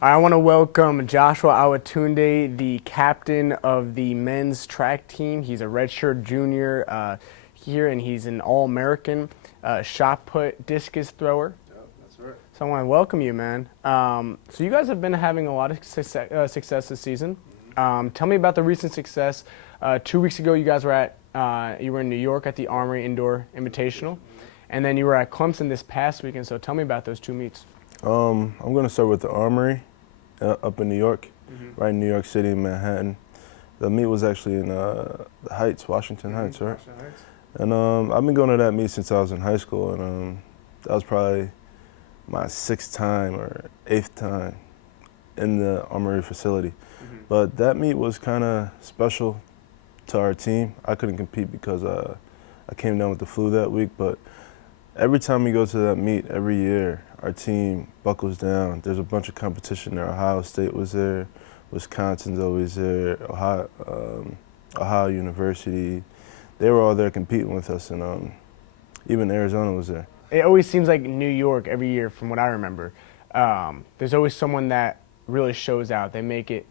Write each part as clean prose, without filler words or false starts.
I want to welcome Joshua Awotunde, the captain of the men's track team. He's a redshirt junior here, and he's an All-American shot put discus thrower. Yep, that's right. So I want to welcome you, man. So you guys have been having a lot of success this season. Tell me about the recent success. 2 weeks ago, you guys were you were in New York at the Armory Indoor Invitational, and then you were at Clemson this past weekend. So tell me about those two meets. I'm going to start with the Armory up in New York, right in New York City, in Manhattan. The meet was actually in the Heights, Washington Heights, right? Washington Heights. And I've been going to that meet since I was in high school, and that was probably my sixth time or eighth time in the Armory facility. But that meet was kind of special to our team. I couldn't compete because I came down with the flu that week, but every time we go to that meet every year, our team buckles down. There's a bunch of competition there. Ohio State was there, Wisconsin's always there, Ohio University. They were all there competing with us, and even Arizona was there. It always seems like New York every year, from what I remember. There's always someone that really shows out. They make it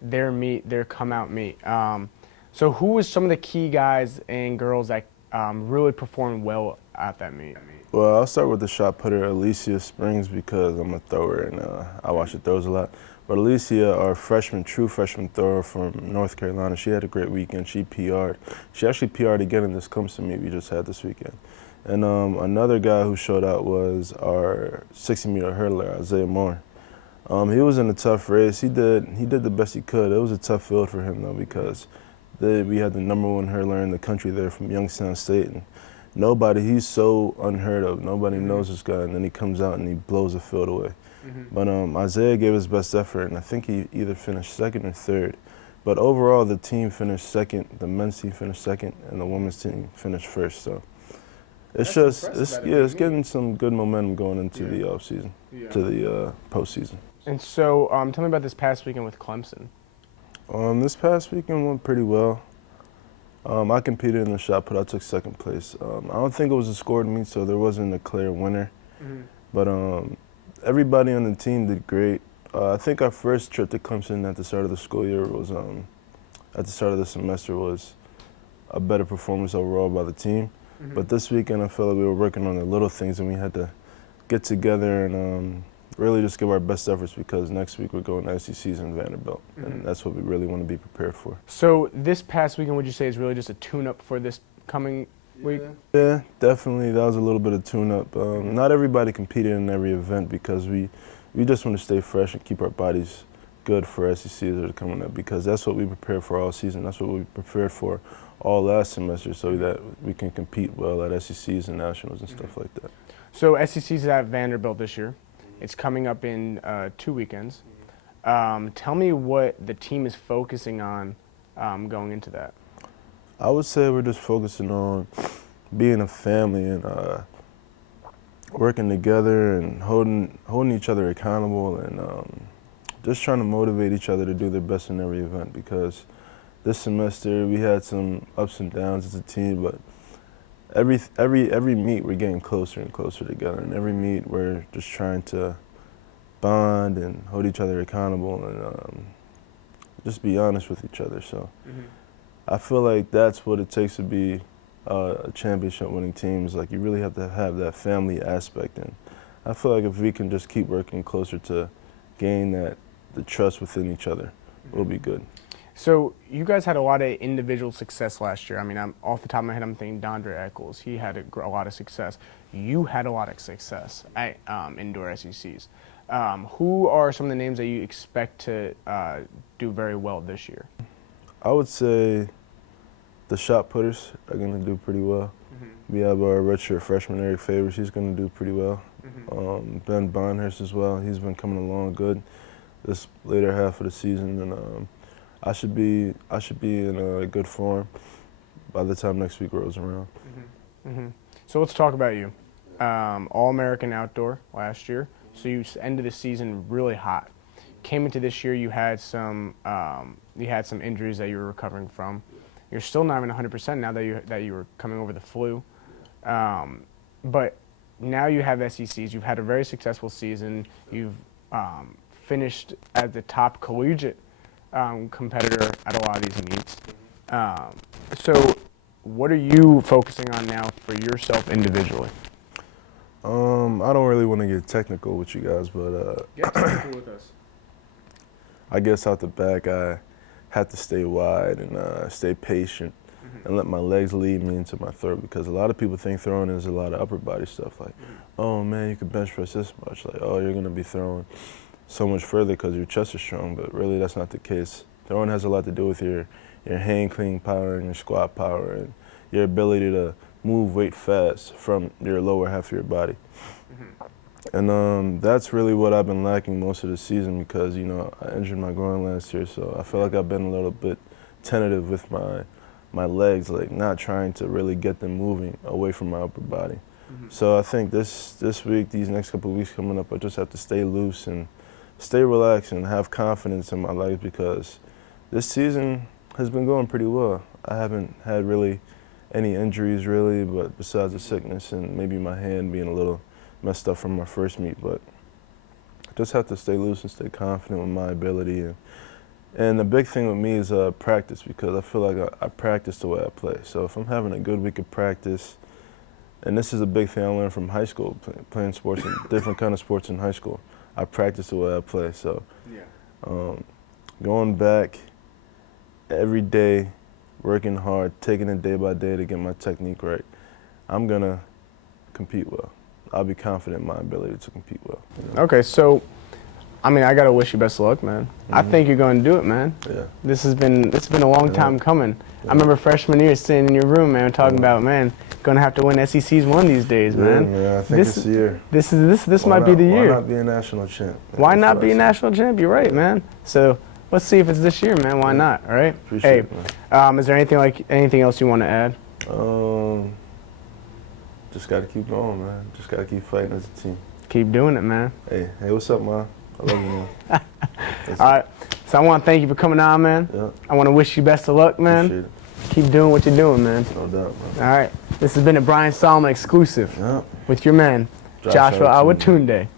their meet, their come-out meet. So who was some of the key guys and girls that really performed well at that meet? Well, I'll start with the shot putter, Alicia Springs, because I'm a thrower and I watch her throws a lot. But Alicia, our true freshman thrower from North Carolina, she had a great weekend. She PR'd. She actually PR'd again in this Clemson meet we just had this weekend. And another guy who showed out was our 60-meter hurdler, Isaiah Moore. He was in a tough race. He did the best he could. It was a tough field for him, though, because we had the #1 hurdler in the country there from Youngstown State. And he's so unheard of. Nobody knows this guy, and then he comes out and he blows the field away. But Isaiah gave his best effort, and I think he either finished second or third. But overall, the team finished second, the men's team finished second, and the women's team finished first. So it's it's getting some good momentum going into the offseason, to the postseason. And so tell me about this past weekend with Clemson. This past weekend went pretty well. I competed in the shot put. I took second place. I don't think it was a scored meet, so there wasn't a clear winner. But everybody on the team did great. I think our first trip to Clemson at the start of the school year was, at the start of the semester, was a better performance overall by the team. But this weekend, I felt like we were working on the little things, and we had to get together and really just give our best efforts, because next week we're going to SECs in Vanderbilt, and that's what we really want to be prepared for. So this past weekend, would you say is really just a tune-up for this coming week? Yeah, definitely. That was a little bit of tune-up. Not everybody competed in every event because we just want to stay fresh and keep our bodies good for SECs that are coming up, because that's what we prepared for all season. That's what we prepared for all last semester, so that we can compete well at SECs and nationals and stuff like that. So SECs is at Vanderbilt this year. It's coming up in 2 weekends. Tell me what the team is focusing on going into that. I would say we're just focusing on being a family and working together and holding each other accountable, and just trying to motivate each other to do their best in every event, because this semester we had some ups and downs as a team, but every meet we're getting closer and closer together, and every meet we're just trying to bond and hold each other accountable and just be honest with each other. So I feel like that's what it takes to be a championship winning team. Is like you really have to have that family aspect, and I feel like if we can just keep working closer to gain the trust within each other, we'll be good. So you guys had a lot of individual success last year. I mean, I'm off the top of my head, I'm thinking Dondre Eccles. He had a lot of success. You had a lot of success at indoor SECs. Who are some of the names that you expect to do very well this year? I would say the shot putters are going to do pretty well. We have our redshirt freshman Eric Favors. He's going to do pretty well. Ben Bonhurst as well. He's been coming along good this later half of the season, and I should be in a good form by the time next week rolls around. So let's talk about you. All-American outdoor last year. So you ended the season really hot. Came into this year, you had some injuries that you were recovering from. You're still not even 100% now that you were coming over the flu. But now you have SECs. You've had a very successful season. You've finished as the top collegiate competitor at a lot of these meets. So what are you focusing on now for yourself individually? I don't really want to get technical with you guys, but Get technical with us. I guess out the back I had to stay wide and stay patient and let my legs lead me into my throw, because a lot of people think throwing is a lot of upper body stuff, like, oh man, you can bench press this much, like, oh, you're going to be throwing so much further because your chest is strong, but really that's not the case. Throwing has a lot to do with your hand clean power and your squat power and your ability to move weight fast from your lower half of your body. And that's really what I've been lacking most of the season, because, you know, I injured my groin last year, so I feel like I've been a little bit tentative with my legs, like not trying to really get them moving away from my upper body. So I think this week, these next couple of weeks coming up, I just have to stay loose and stay relaxed and have confidence in my legs, because this season has been going pretty well. I haven't had really any injuries really, but besides the sickness and maybe my hand being a little messed up from my first meet, but I just have to stay loose and stay confident with my ability. And the big thing with me is practice, because I feel like I practice the way I play. So if I'm having a good week of practice, and this is a big thing I learned from high school, playing sports, different kind of sports in high school, I practice the way I play. So going back every day, working hard, taking it day by day to get my technique right, I'm going to compete well. I'll be confident in my ability to compete well. You know? Okay, so I mean, I gotta wish you best of luck, man. I think you're gonna do it, man. Yeah. This has been a long time coming. I remember freshman year sitting in your room, man, talking about, man, gonna have to win SECs one these days, man. Yeah, I think this year. This might be the year. Why not be a national champ? Man? Why not be a national champ? You're right, man. So let's see if it's this year, man. Why not? All right. Appreciate it, man. Is there anything else you want to add? Just gotta keep going, man. Just gotta keep fighting as a team. Keep doing it, man. Hey, what's up, man? I love you, man. All right. So I want to thank you for coming on, man. Yeah. I want to wish you best of luck, man. Appreciate it. Keep doing what you're doing, man. No doubt, man. All right. This has been a Bryan Solomon exclusive with your man, Joshua Awotunde.